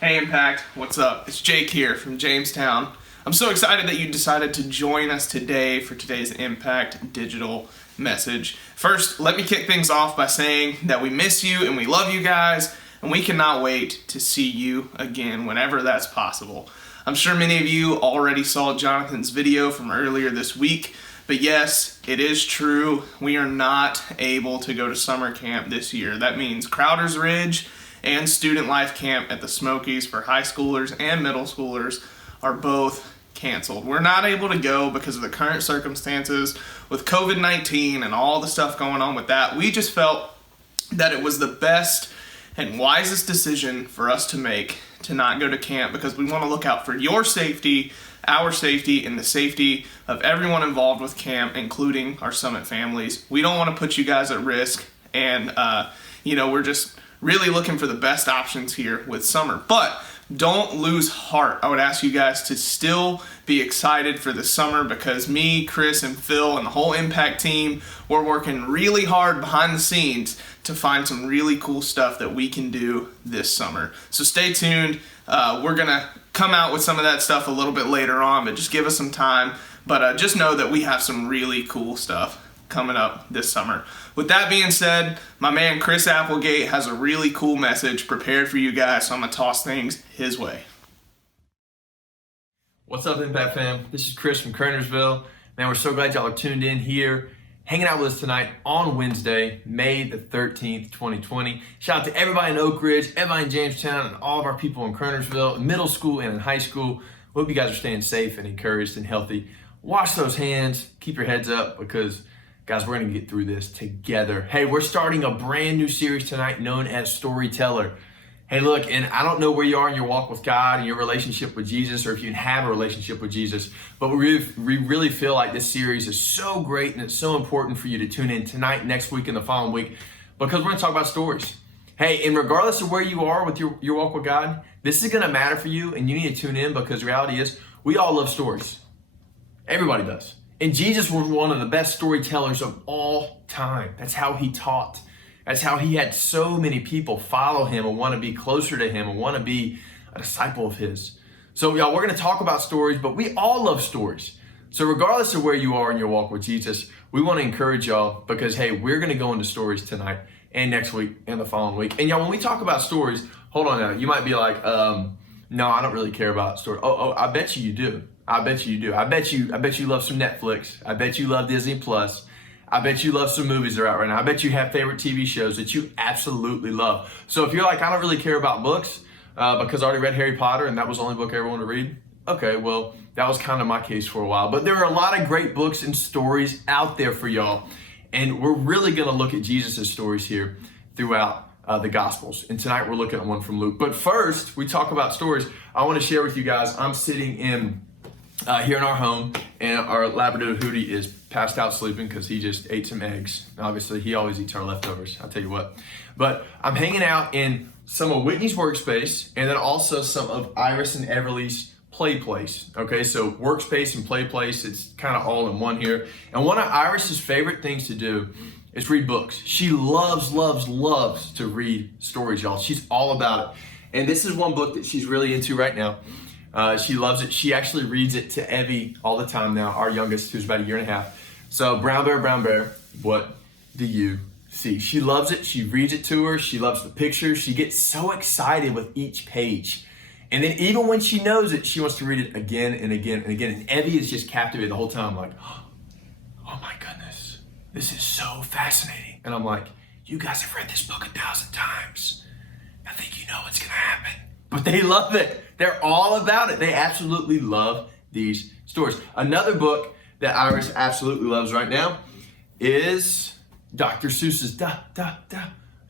Hey Impact, what's up? It's Jake here from Jamestown. I'm so excited that you decided to join us today for today's Impact Digital message. First, let me kick things off by saying that we miss you and we love you guys, and we cannot wait to see you again whenever that's possible. I'm sure many of you already saw Jonathan's video from earlier this week, but yes, it is true, we are not able to go to summer camp this year. That means Crowder's Ridge and Student Life Camp at the Smokies for high schoolers and middle schoolers are both canceled. We're not able to go because of the current circumstances with COVID-19 and all the stuff going on with that. We just felt that it was the best and wisest decision for us to make to not go to camp because we want to look out for your safety, our safety, and the safety of everyone involved with camp, including our Summit families. We don't want to put you guys at risk, and we're just really looking for the best options here with summer. But don't lose heart. I would ask you guys to still be excited for the summer because me, Chris, and Phil, and the whole Impact team, we're working really hard behind the scenes to find some really cool stuff that we can do this summer. So stay tuned. We're going to come out with some of that stuff a little bit later on, but just give us some time. But just know that we have some really cool stuff coming up this summer. With that being said, my man Chris Applegate has a really cool message prepared for you guys, so I'm going to toss things his way. What's up, Impact fam? This is Chris from Kernersville. Man, we're so glad y'all are tuned in here, hanging out with us tonight on Wednesday, May the 13th, 2020. Shout out to everybody in Oak Ridge, everybody in Jamestown, and all of our people in Kernersville, in middle school and in high school. Hope you guys are staying safe and encouraged and healthy. Wash those hands, keep your heads up, because guys, we're gonna get through this together. Hey, we're starting a brand new series tonight known as Storyteller. Hey, look, and I don't know where you are in your walk with God and your relationship with Jesus, or if you have a relationship with Jesus, but we really feel like this series is so great and it's so important for you to tune in tonight, next week, and the following week, because we're gonna talk about stories. Hey, and regardless of where you are with your walk with God, this is gonna matter for you, and you need to tune in because the reality is we all love stories. Everybody does. And Jesus was one of the best storytellers of all time. That's how he taught. That's how he had so many people follow him and want to be closer to him and want to be a disciple of his. So y'all, we're going to talk about stories, but we all love stories. So regardless of where you are in your walk with Jesus, we want to encourage y'all because, hey, we're going to go into stories tonight and next week and the following week. And y'all, when we talk about stories, hold on now. You might be like, no, I don't really care about stories. Oh, I bet you do. I bet you do. I bet you love some Netflix. I bet you love Disney Plus. I bet you love some movies that are out right now. I bet you have favorite TV shows that you absolutely love. So if you're like, I don't really care about books because I already read Harry Potter and that was the only book I ever wanted to read. Okay, well, that was kind of my case for a while. But there are a lot of great books and stories out there for y'all. And we're really going to look at Jesus' stories here throughout the Gospels. And tonight we're looking at one from Luke. But first, we talk about stories. I want to share with you guys, I'm sitting here in our home, and our Labradoodle Hootie is passed out sleeping because he just ate some eggs. Obviously, he always eats our leftovers, I'll tell you what. But I'm hanging out in some of Whitney's workspace, and then also some of Iris and Everly's play place. Okay, so workspace and play place, it's kind of all in one here. And one of Iris's favorite things to do is read books. She loves to read stories, y'all. She's all about it. And this is one book that she's really into right now. She loves it. She actually reads it to Evie all the time now, our youngest, who's about a year and a half. So Brown Bear, what do you see? She loves it. She reads it to her. She loves the pictures. She gets so excited with each page. And then even when she knows it, she wants to read it again and again and again. And Evie is just captivated the whole time, like, oh my goodness, this is so fascinating. And I'm like, you guys have read this book 1,000 times. I think you know what's going to happen. But they love it. They're all about it. They absolutely love these stories. Another book that Iris absolutely loves right now is Dr. Seuss's The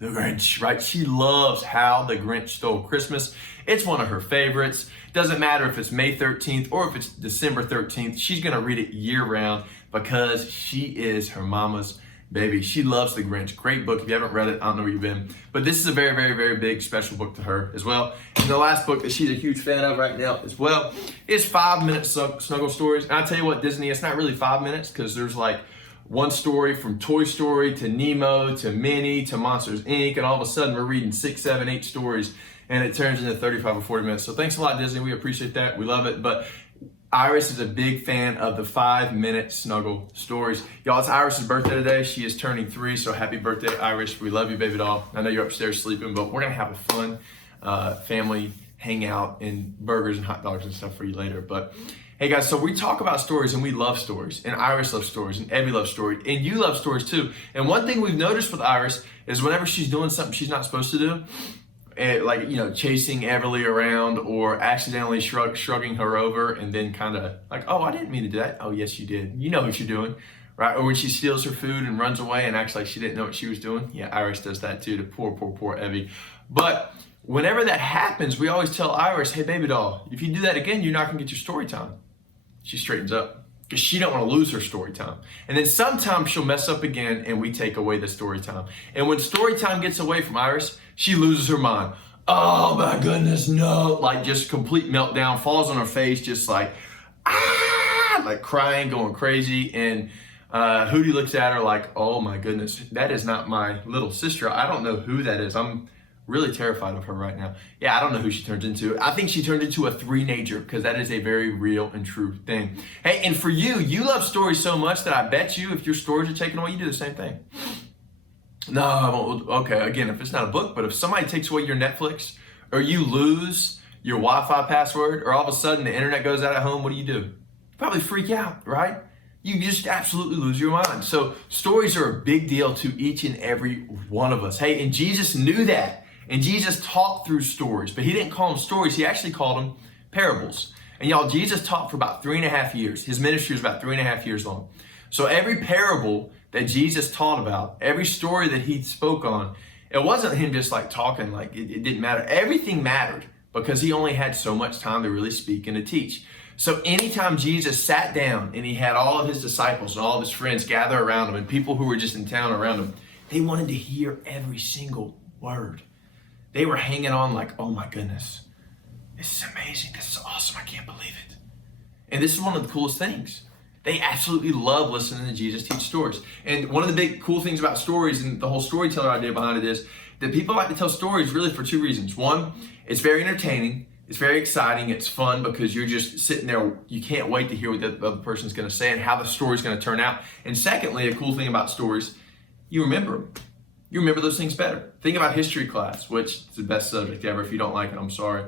Grinch, right? She loves How the Grinch Stole Christmas. It's one of her favorites. Doesn't matter if it's May 13th or if it's December 13th. She's going to read it year round because she is her mama's baby. She loves The Grinch. Great book. If you haven't read it, I don't know where you've been. But this is a very, very, very big special book to her as well. And the last book that she's a huge fan of right now as well is 5-Minute Snuggle Stories. And I tell you what, Disney, it's not really 5 minutes because there's like one story from Toy Story to Nemo to Minnie to Monsters Inc. And all of a sudden we're reading 6, 7, 8 stories and it turns into 35 or 40 minutes. So thanks a lot, Disney. We appreciate that. We love it. But Iris is a big fan of the 5-minute snuggle stories. Y'all, it's Iris's birthday today. She is turning 3, so happy birthday, Iris. We love you, baby doll. I know you're upstairs sleeping, but we're gonna have a fun family hangout and burgers and hot dogs and stuff for you later. But hey guys, so we talk about stories and we love stories, and Iris loves stories, and Evie loves stories, and you love stories too. And one thing we've noticed with Iris is whenever she's doing something she's not supposed to do, like, chasing Everly around or accidentally shrugging her over and then kind of like, oh, I didn't mean to do that. Oh, yes, you did. You know what you're doing, right? Or when she steals her food and runs away and acts like she didn't know what she was doing. Yeah, Iris does that too to poor Evie. But whenever that happens, we always tell Iris, hey, baby doll, if you do that again, you're not going to get your story time. She straightens up because she don't want to lose her story time. And then sometimes she'll mess up again and we take away the story time. And when story time gets away from Iris, she loses her mind. Oh my goodness, no. Like just complete meltdown, falls on her face, just like, like crying, going crazy. And Hootie looks at her like, oh my goodness, that is not my little sister. I don't know who that is. I'm really terrified of her right now. Yeah, I don't know who she turns into. I think she turned into a 3-nager because that is a very real and true thing. Hey, and for you, you love stories so much that I bet you if your stories are taken away, you do the same thing. No, I won't. Okay, again, if it's not a book, but if somebody takes away your Netflix or you lose your Wi-Fi password or all of a sudden the internet goes out at home, what do? You probably freak out, right? You just absolutely lose your mind. So stories are a big deal to each and every one of us. Hey, and Jesus knew that. And Jesus taught through stories, but he didn't call them stories. He actually called them parables. And y'all, Jesus taught for about 3.5 years. His ministry was about 3.5 years long. So every parable that Jesus taught about, every story that he spoke on, it wasn't him just like talking like it didn't matter. Everything mattered because he only had so much time to really speak and to teach. So anytime Jesus sat down and he had all of his disciples and all of his friends gather around him and people who were just in town around him, they wanted to hear every single word. They were hanging on like, oh my goodness, this is amazing. This is awesome. I can't believe it. And this is one of the coolest things. They absolutely love listening to Jesus teach stories. And one of the big cool things about stories and the whole storyteller idea behind it is that people like to tell stories really for 2 reasons. One, it's very entertaining. It's very exciting. It's fun because you're just sitting there. You can't wait to hear what the other person's going to say and how the story's going to turn out. And secondly, a cool thing about stories, you remember them. You remember those things better. Think about history class, which is the best subject ever. If you don't like it, I'm sorry.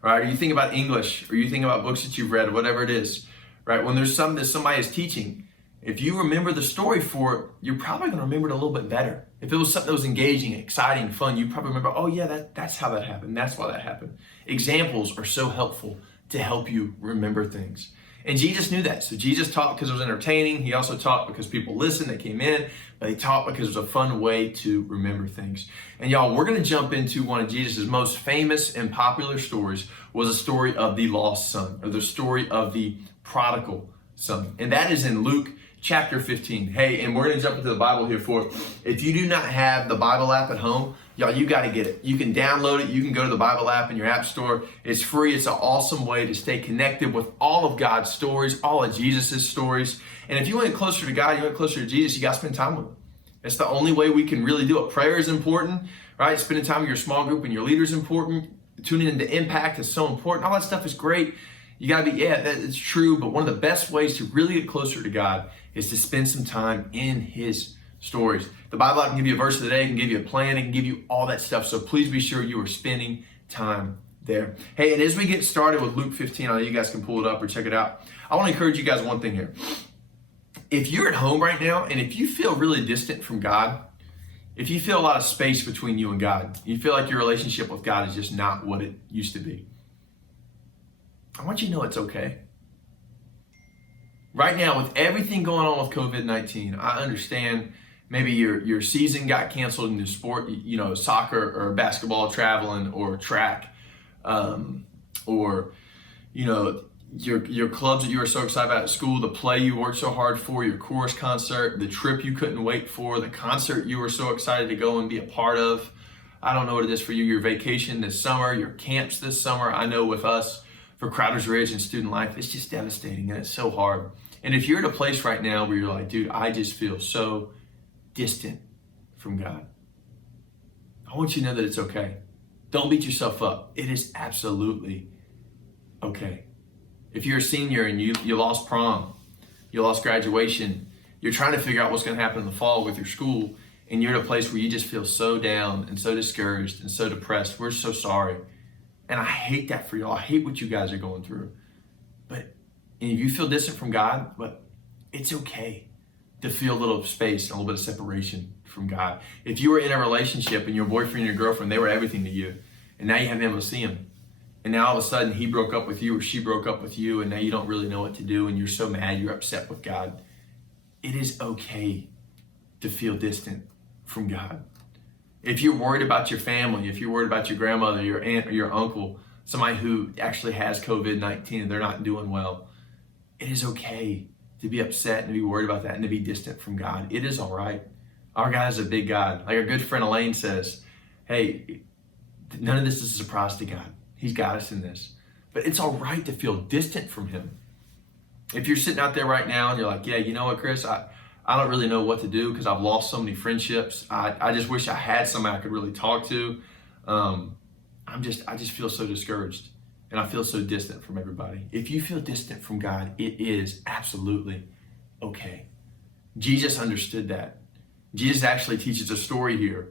Right? Or you think about English, or you think about books that you've read, whatever it is. Right? When there's something that somebody is teaching, if you remember the story for it, you're probably going to remember it a little bit better. If it was something that was engaging, exciting, fun, you probably remember, oh yeah, that's how that happened. That's why that happened. Examples are so helpful to help you remember things. And Jesus knew that. So Jesus taught because it was entertaining. He also taught because people listened, they came in, but he taught because it was a fun way to remember things. And y'all, we're going to jump into one of Jesus' most famous and popular stories, was a story of the lost son, or the story of the prodigal son. And that is in Luke chapter 15. Hey, and we're going to jump into the Bible here for, if you do not have the Bible app at home, y'all, you got to get it. You can download it. You can go to the Bible app in your app store. It's free. It's an awesome way to stay connected with all of God's stories, all of Jesus's stories. And if you want to get closer to God, you want closer to Jesus, you got to spend time with him. It's the only way we can really do it. Prayer is important, right? Spending time with your small group and your leader is important. Tuning into Impact is so important. All that stuff is great. You got to be, yeah, that's true. But one of the best ways to really get closer to God is to spend some time in his stories. The Bible can give you a verse of the day, it can give you a plan, it can give you all that stuff. So please be sure you are spending time there. Hey, and as we get started with Luke 15, I know you guys can pull it up or check it out. I want to encourage you guys one thing here. If you're at home right now and if you feel really distant from God, if you feel a lot of space between you and God, you feel like your relationship with God is just not what it used to be, I want you to know it's okay. Right now, with everything going on with COVID-19, I understand maybe your season got canceled in your sport, soccer or basketball, traveling or track, or your clubs that you were so excited about at school, the play you worked so hard for, your chorus concert, the trip you couldn't wait for, the concert you were so excited to go and be a part of. I don't know what it is for you, your vacation this summer, your camps this summer. I know with us, for Crowder's Ridge and student life, it's just devastating and it's so hard. And if you're at a place right now where you're like, dude, I just feel so distant from God, I want you to know that it's okay. Don't beat yourself up. It is absolutely okay. If you're a senior and you lost prom, you lost graduation, you're trying to figure out what's going to happen in the fall with your school, and you're at a place where you just feel so down and so discouraged and so depressed, we're so sorry. And I hate that for y'all. I hate what you guys are going through. But if you feel distant from God, but it's okay to feel a little space, a little bit of separation from God. If you were in a relationship and your boyfriend and your girlfriend, they were everything to you, and now you haven't been able to see them, and now all of a sudden he broke up with you or she broke up with you, and now you don't really know what to do, and you're so mad, you're upset with God. It is okay to feel distant from God. If you're worried about your family, if you're worried about your grandmother, your aunt, or your uncle, somebody who actually has COVID-19 and they're not doing well, it is okay to be upset and to be worried about that and to be distant from God. It is all right. Our God is a big God. Like our good friend Elaine says, hey, none of this is a surprise to God. He's got us in this. But it's all right to feel distant from him. If you're sitting out there right now and you're like, yeah, you know what, Chris, I don't really know what to do because I've lost so many friendships. I just wish I had somebody I could really talk to. I just feel so discouraged and I feel so distant from everybody. If you feel distant from God, it is absolutely okay. Jesus understood that. Jesus actually teaches a story here,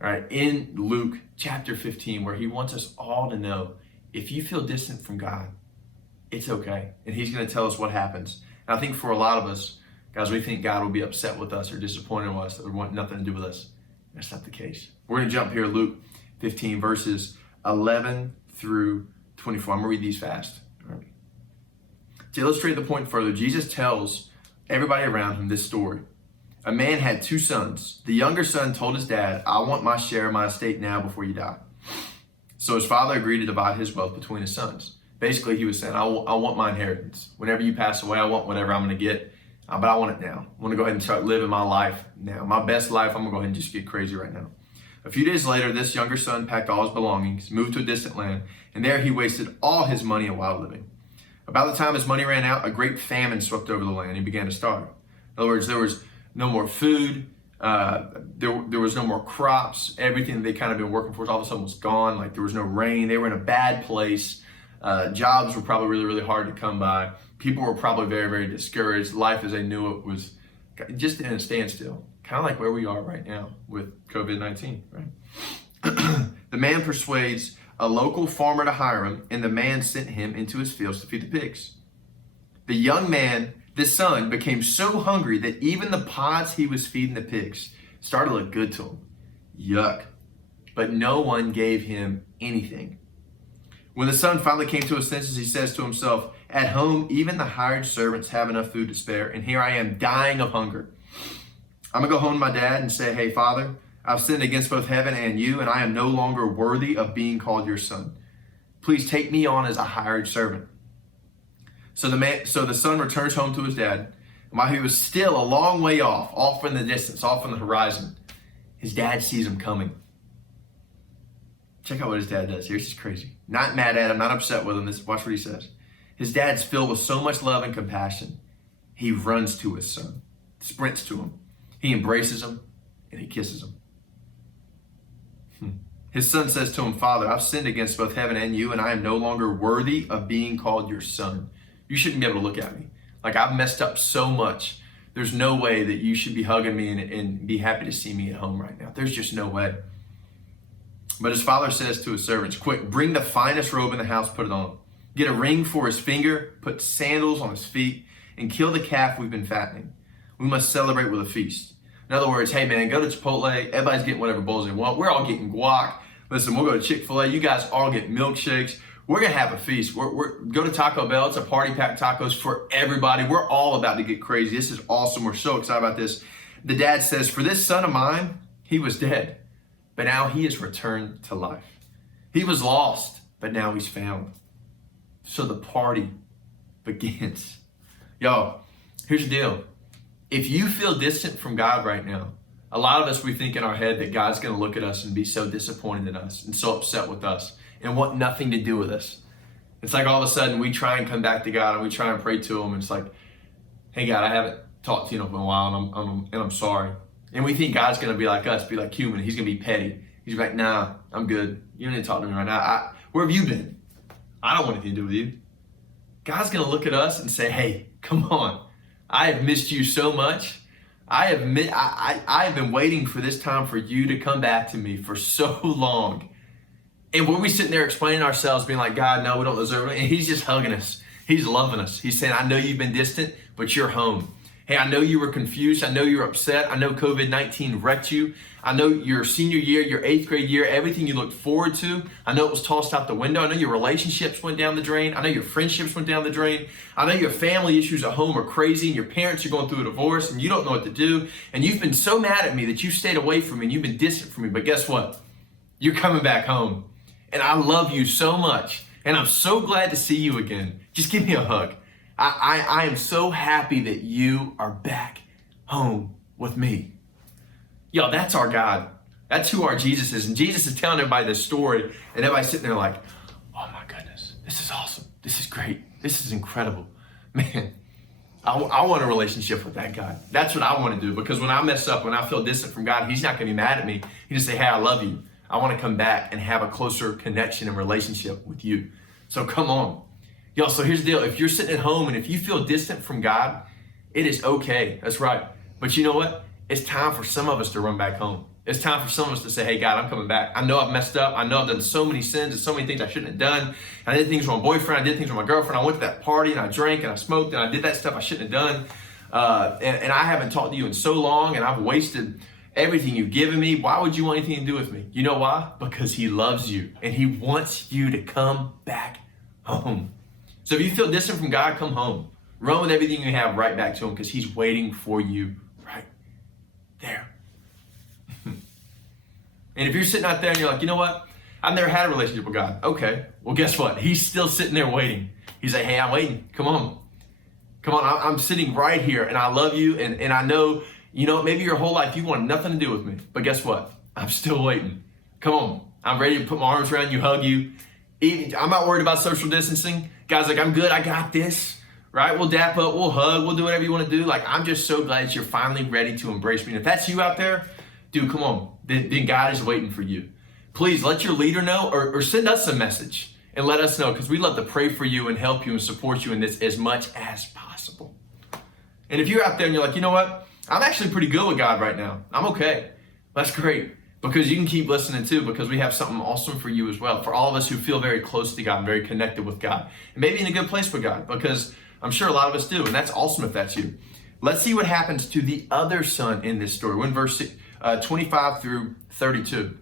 right, in Luke chapter 15, where he wants us all to know if you feel distant from God, it's okay. And he's going to tell us what happens. And I think for a lot of us, guys, we think God will be upset with us or disappointed with us or want nothing to do with us. That's not the case. We're going to jump here, Luke 15, verses 11 through 24. I'm going to read these fast. All right. To illustrate the point further, Jesus tells everybody around him this story. A man had 2 sons. The younger son told his dad, I want my share of my estate now before you die. So his father agreed to divide his wealth between his sons. Basically, he was saying, I want my inheritance. Whenever you pass away, I want whatever I'm going to get, but I want it now. I want to go ahead and start living my life now. My best life, I'm going to go ahead and just get crazy right now. A few days later, this younger son packed all his belongings, moved to a distant land, and there he wasted all his money in wild living. About the time his money ran out, a great famine swept over the land and he began to starve. In other words, there was no more food, there was no more crops. Everything that they kind of been working for all of a sudden was gone. Like there was no rain. They were in a bad place. Jobs were probably really, really hard to come by. People were probably very, very discouraged. Life as they knew it was just in a standstill. Kind of like where we are right now with COVID-19, right? The man persuades a local farmer to hire him, and the man sent him into his fields to feed the pigs. The young man, the son, became so hungry that even the pods he was feeding the pigs started to look good to him. Yuck. But no one gave him anything. When the son finally came to his senses, he says to himself, at home, even the hired servants have enough food to spare, and here I am dying of hunger. I'm going to go home to my dad and say, hey, Father, I've sinned against both heaven and you, and I am no longer worthy of being called your son. Please take me on as a hired servant. So the son returns home to his dad, and while he was still a long way off in the distance, off on the horizon, his dad sees him coming. Check out what his dad does here. This is crazy. Not mad at him, not upset with him. Watch what he says. His dad's filled with so much love and compassion. He runs to his son, sprints to him. He embraces him, and he kisses him. His son says to him, Father, I've sinned against both heaven and you, and I am no longer worthy of being called your son. You shouldn't be able to look at me. Like I've messed up so much. There's no way that you should be hugging me and be happy to see me at home right now. There's just no way. But his father says to his servants, quick, bring the finest robe in the house, put it on him. Get a ring for his finger, put sandals on his feet, and kill the calf we've been fattening. We must celebrate with a feast. In other words, hey man, go to Chipotle. Everybody's getting whatever bowls they want. We're all getting guac. Listen, we'll go to Chick-fil-A. You guys all get milkshakes. We're going to have a feast. We're go to Taco Bell. It's a party pack tacos for everybody. We're all about to get crazy. This is awesome. We're so excited about this. The dad says, for this son of mine, he was dead, but now he is returned to life. He was lost, but now he's found. So the party begins. Y'all, here's the deal. If you feel distant from God right now, a lot of us, we think in our head that God's going to look at us and be so disappointed in us and so upset with us and want nothing to do with us. It's like all of a sudden we try and come back to God and we try and pray to him. And it's like, hey God, I haven't talked to you in a while and I'm sorry. And we think God's going to be like us, be like human. He's going to be petty. He's like, nah, I'm good. You don't need to talk to me right now. Where have you been? I don't want anything to do with you. God's going to look at us and say, hey, come on. I have missed you so much. I have been waiting for this time for you to come back to me for so long. And when we sitting there explaining ourselves, being like, God, no, we don't deserve it. And he's just hugging us. He's loving us. He's saying, I know you've been distant, but you're home. Hey, I know you were confused. I know you're upset. I know COVID-19 wrecked you. I know your senior year, your 8th grade year, everything you looked forward to, I know it was tossed out the window. I know your relationships went down the drain. I know your friendships went down the drain. I know your family issues at home are crazy and your parents are going through a divorce and you don't know what to do. And you've been so mad at me that you stayed away from me and you've been distant from me. But guess what? You're coming back home. And I love you so much. And I'm so glad to see you again. Just give me a hug. I am so happy that you are back home with me. Yo, that's our God. That's who our Jesus is. And Jesus is telling everybody this story, and everybody's sitting there like, oh my goodness, this is awesome. This is great. This is incredible. Man, I want a relationship with that God. That's what I want to do, because when I mess up, when I feel distant from God, he's not going to be mad at me. He just say, hey, I love you. I want to come back and have a closer connection and relationship with you. So come on. Yo, so here's the deal. If you're sitting at home and if you feel distant from God, it is okay. That's right. But you know what? It's time for some of us to run back home. It's time for some of us to say, hey, God, I'm coming back. I know I've messed up. I know I've done so many sins and so many things I shouldn't have done. I did things with my boyfriend. I did things with my girlfriend. I went to that party and I drank and I smoked and I did that stuff I shouldn't have done. And I haven't talked to you in so long and I've wasted everything you've given me. Why would you want anything to do with me? You know why? Because he loves you and he wants you to come back home. So if you feel distant from God, come home. Run with everything you have right back to him, because he's waiting for you right there. And if you're sitting out there and you're like, you know what? I've never had a relationship with God. Okay, well, guess what? He's still sitting there waiting. He's like, hey, I'm waiting. Come on. Come on, I'm sitting right here and I love you. And I know, you know, maybe your whole life you wanted nothing to do with me. But guess what? I'm still waiting. Come on. I'm ready to put my arms around you, hug you. I'm not worried about social distancing. God's like, I'm good. I got this. Right? We'll dap up. We'll hug. We'll do whatever you want to do. Like, I'm just so glad that you're finally ready to embrace me. And if that's you out there, dude, come on. Then God is waiting for you. Please let your leader know or send us a message and let us know, because we love to pray for you and help you and support you in this as much as possible. And if you're out there and you're like, you know what? I'm actually pretty good with God right now. I'm okay. That's great. Because you can keep listening too, because we have something awesome for you as well. For all of us who feel very close to God and very connected with God. And maybe in a good place with God, because I'm sure a lot of us do. And that's awesome if that's you. Let's see what happens to the other son in this story. We're in verse 25 through 32.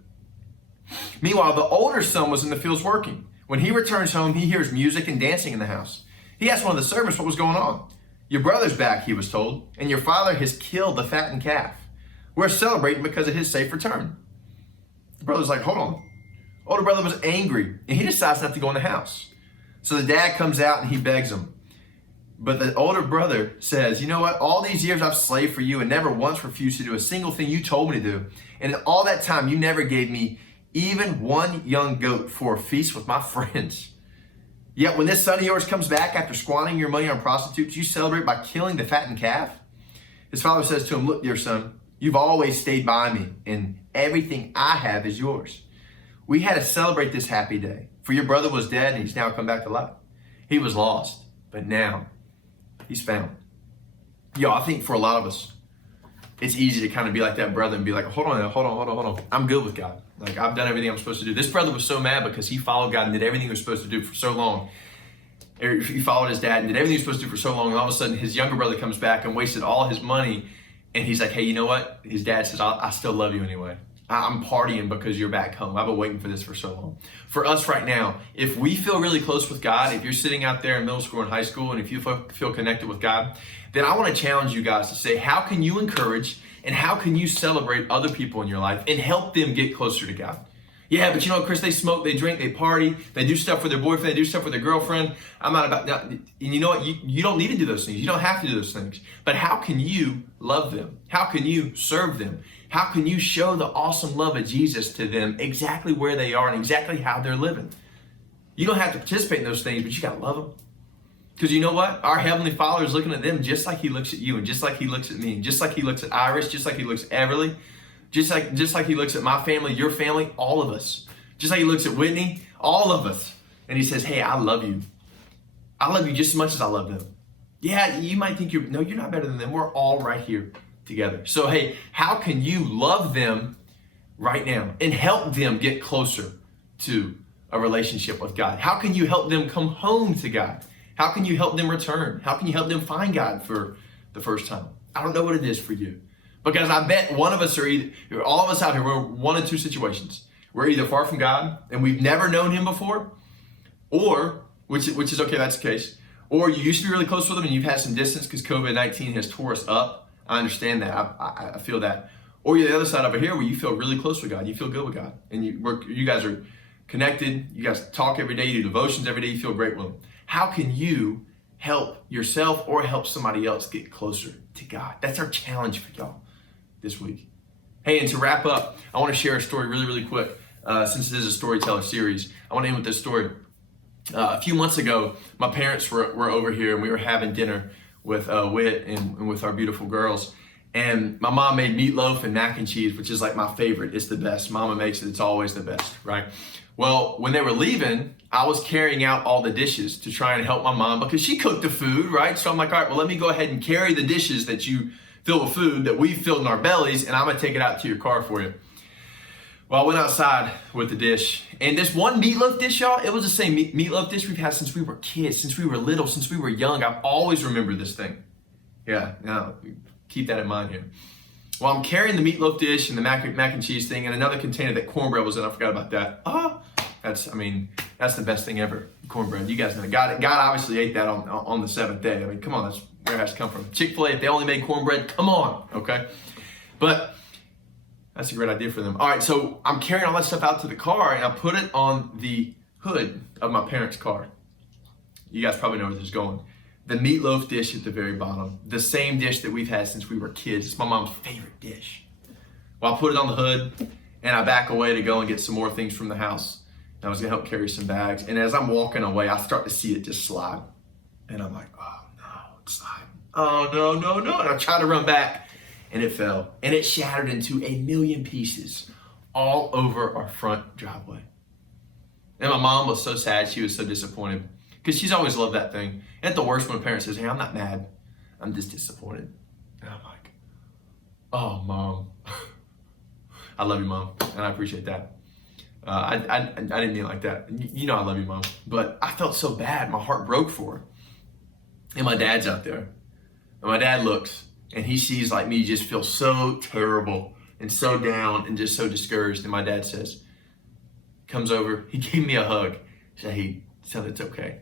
Meanwhile, the older son was in the fields working. When he returns home, he hears music and dancing in the house. He asked one of the servants what was going on. Your brother's back, he was told, and your father has killed the fattened calf. We're celebrating because of his safe return. The brother's like, hold on. Older brother was angry, and he decides not to go in the house. So the dad comes out and he begs him. But the older brother says, you know what? All these years I've slaved for you and never once refused to do a single thing you told me to do. And in all that time, you never gave me even one young goat for a feast with my friends. Yet when this son of yours comes back after squandering your money on prostitutes, you celebrate by killing the fattened calf? His father says to him, look, dear son, you've always stayed by me, and everything I have is yours. We had to celebrate this happy day, for your brother was dead and he's now come back to life. He was lost, but now he's found. Yo, I think for a lot of us, it's easy to kind of be like that brother and be like, hold on. I'm good with God. Like, I've done everything I'm supposed to do. This brother was so mad because he followed God and did everything he was supposed to do for so long. He followed his dad and did everything he was supposed to do for so long, and all of a sudden his younger brother comes back and wasted all his money, and he's like, hey, you know what? His dad says, I still love you anyway. I'm partying because you're back home. I've been waiting for this for so long. For us right now, if we feel really close with God, if you're sitting out there in middle school and high school, and if you feel connected with God, then I want to challenge you guys to say, how can you encourage and how can you celebrate other people in your life and help them get closer to God? Yeah, but you know what, Chris, they smoke, they drink, they party, they do stuff with their boyfriend, they do stuff with their girlfriend. I'm not about that. And you know what? You don't need to do those things. You don't have to do those things. But how can you love them? How can you serve them? How can you show the awesome love of Jesus to them exactly where they are and exactly how they're living? You don't have to participate in those things, but you got to love them. Because you know what? Our Heavenly Father is looking at them just like He looks at you, and just like He looks at me, and just like He looks at Iris, just like He looks at Everly. Just like he looks at my family, your family, all of us. Just like he looks at Whitney, all of us. And he says, hey, I love you. I love you just as much as I love them. Yeah, you might think you're not better than them. We're all right here together. So, hey, how can you love them right now and help them get closer to a relationship with God? How can you help them come home to God? How can you help them return? How can you help them find God for the first time? I don't know what it is for you. Because I bet one of us all of us out here, we're one of two situations. We're either far from God and we've never known him before, or, which is okay, that's the case, or you used to be really close with him and you've had some distance because COVID-19 has tore us up. I understand that. I feel that. Or you're the other side over here where you feel really close with God. You feel good with God. And you guys are connected. You guys talk every day. You do devotions every day. You feel great with him. How can you help yourself or help somebody else get closer to God? That's our challenge for y'all this week. Hey, and to wrap up, I want to share a story really, really quick. Since this is a storyteller series, I want to end with this story. A few months ago, my parents were over here and we were having dinner with Whit and with our beautiful girls. And my mom made meatloaf and mac and cheese, which is like my favorite. It's the best. Mama makes it. It's always the best, right? Well, when they were leaving, I was carrying out all the dishes to try and help my mom because she cooked the food, right? So I'm like, all right, well, let me go ahead and carry the dishes that you fill with food that we filled in our bellies, and I'm gonna take it out to your car for you. Well, I went outside with the dish, and this one meatloaf dish, y'all, it was the same meatloaf dish we've had since we were kids, since we were little, since we were young. I've always remembered this thing. Yeah, now keep that in mind here. Well, I'm carrying the meatloaf dish and the mac and cheese thing and another container that cornbread was in. I forgot about that. That's the best thing ever, cornbread. You guys know, God obviously ate that on the seventh day. I mean, come on, that's where it has to come from. Chick-fil-A, if they only made cornbread, come on, okay? But that's a great idea for them. All right, so I'm carrying all that stuff out to the car and I put it on the hood of my parents' car. You guys probably know where this is going. The meatloaf dish at the very bottom, the same dish that we've had since we were kids. It's my mom's favorite dish. Well, I put it on the hood and I back away to go and get some more things from the house. And I was gonna help carry some bags. And as I'm walking away, I start to see it just slide. And I'm like, oh no, it's sliding. Oh no. And I try to run back and it fell. And it shattered into a million pieces all over our front driveway. And my mom was so sad, she was so disappointed. Because she's always loved that thing. And at the worst, when a parent says, hey, I'm not mad, I'm just disappointed. And I'm like, oh, Mom. I love you, Mom, and I appreciate that. I didn't mean it like that. You know I love you, Mom. But I felt so bad. My heart broke for her. And my dad's out there. And my dad looks, and he sees like me just feel so terrible and so down and just so discouraged. And my dad says, comes over, he gave me a hug. He said, hey, son, it's okay.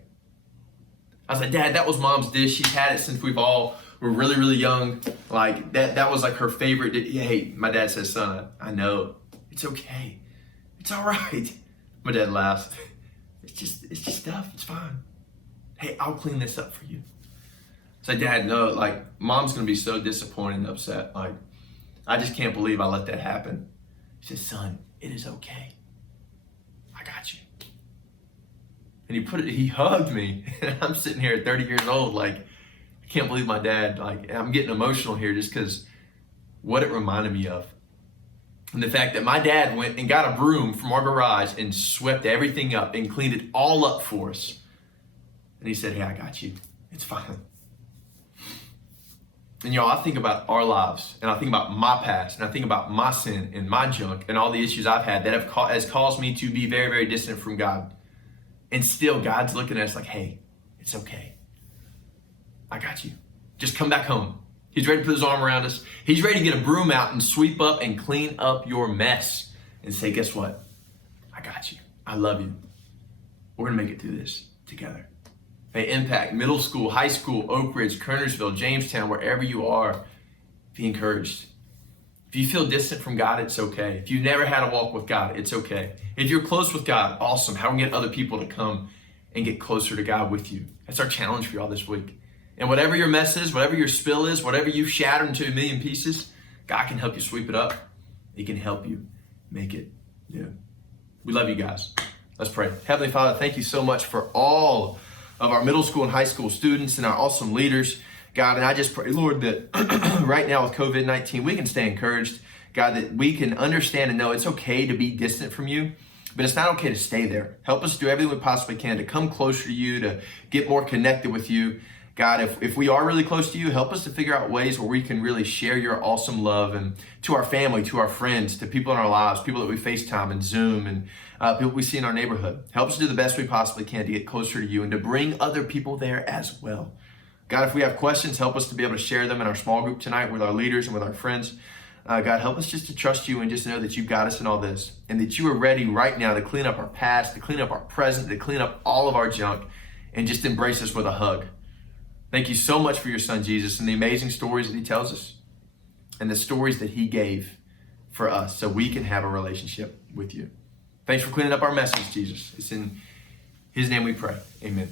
I was like, Dad, that was Mom's dish. She's had it since we're really, really young. Like that was like her favorite dish. Hey, my dad says, son, I know. It's okay. It's all right. My dad laughs. It's just stuff. It's fine. Hey, I'll clean this up for you. I said, Dad, no, like Mom's gonna be so disappointed and upset. Like, I just can't believe I let that happen. He says, son, it is okay. I got you. And he hugged me, and I'm sitting here at 30 years old, like, I can't believe my dad, like, I'm getting emotional here just because what it reminded me of. And the fact that my dad went and got a broom from our garage and swept everything up and cleaned it all up for us. And he said, hey, I got you. It's fine. And y'all, I think about our lives, and I think about my past, and I think about my sin and my junk and all the issues I've had that has caused me to be very, very distant from God. And still, God's looking at us like, hey, it's okay. I got you. Just come back home. He's ready to put his arm around us. He's ready to get a broom out and sweep up and clean up your mess and say, guess what? I got you. I love you. We're going to make it through this together. Hey, Impact, middle school, high school, Oak Ridge, Kernersville, Jamestown, wherever you are, be encouraged. If you feel distant from God, it's okay. If you've never had a walk with God, it's okay. If you're close with God, awesome. How can we get other people to come and get closer to God with you? That's our challenge for y'all this week. And whatever your mess is, whatever your spill is, whatever you've shattered into a million pieces, God can help you sweep it up. He can help you make it new. We love you guys. Let's pray. Heavenly Father, thank you so much for all of our middle school and high school students and our awesome leaders. God, and I just pray, Lord, that right now with COVID-19, we can stay encouraged. God, that we can understand and know it's okay to be distant from you, but it's not okay to stay there. Help us do everything we possibly can to come closer to you, to get more connected with you. God, if we are really close to you, help us to figure out ways where we can really share your awesome love and to our family, to our friends, to people in our lives, people that we FaceTime and Zoom, and people we see in our neighborhood. Help us do the best we possibly can to get closer to you and to bring other people there as well. God, if we have questions, help us to be able to share them in our small group tonight with our leaders and with our friends. God, help us just to trust you and just know that you've got us in all this and that you are ready right now to clean up our past, to clean up our present, to clean up all of our junk and just embrace us with a hug. Thank you so much for your son, Jesus, and the amazing stories that he tells us and the stories that he gave for us so we can have a relationship with you. Thanks for cleaning up our message, Jesus. It's in his name we pray. Amen.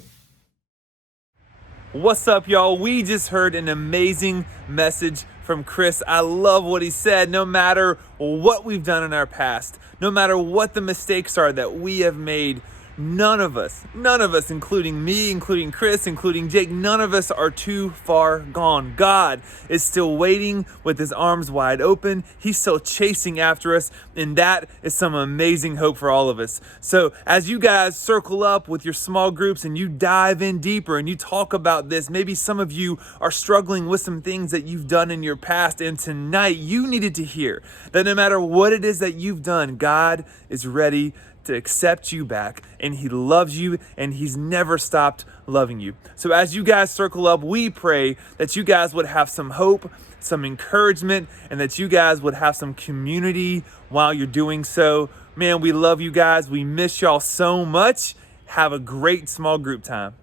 What's up, y'all? We just heard an amazing message from Chris. I love what he said. No matter what we've done in our past, no matter what the mistakes are that we have made, none of us, including me, including Chris, including Jake, none of us are too far gone. God is still waiting with his arms wide open. He's still chasing after us, and that is some amazing hope for all of us. So as you guys circle up with your small groups and you dive in deeper and you talk about this, maybe some of you are struggling with some things that you've done in your past, and tonight you needed to hear that no matter what it is that you've done, God is ready to accept you back, and he loves you, and he's never stopped loving you. So as you guys circle up, we pray that you guys would have some hope, some encouragement, and that you guys would have some community while you're doing so. Man, we love you guys. We miss y'all so much. Have a great small group time.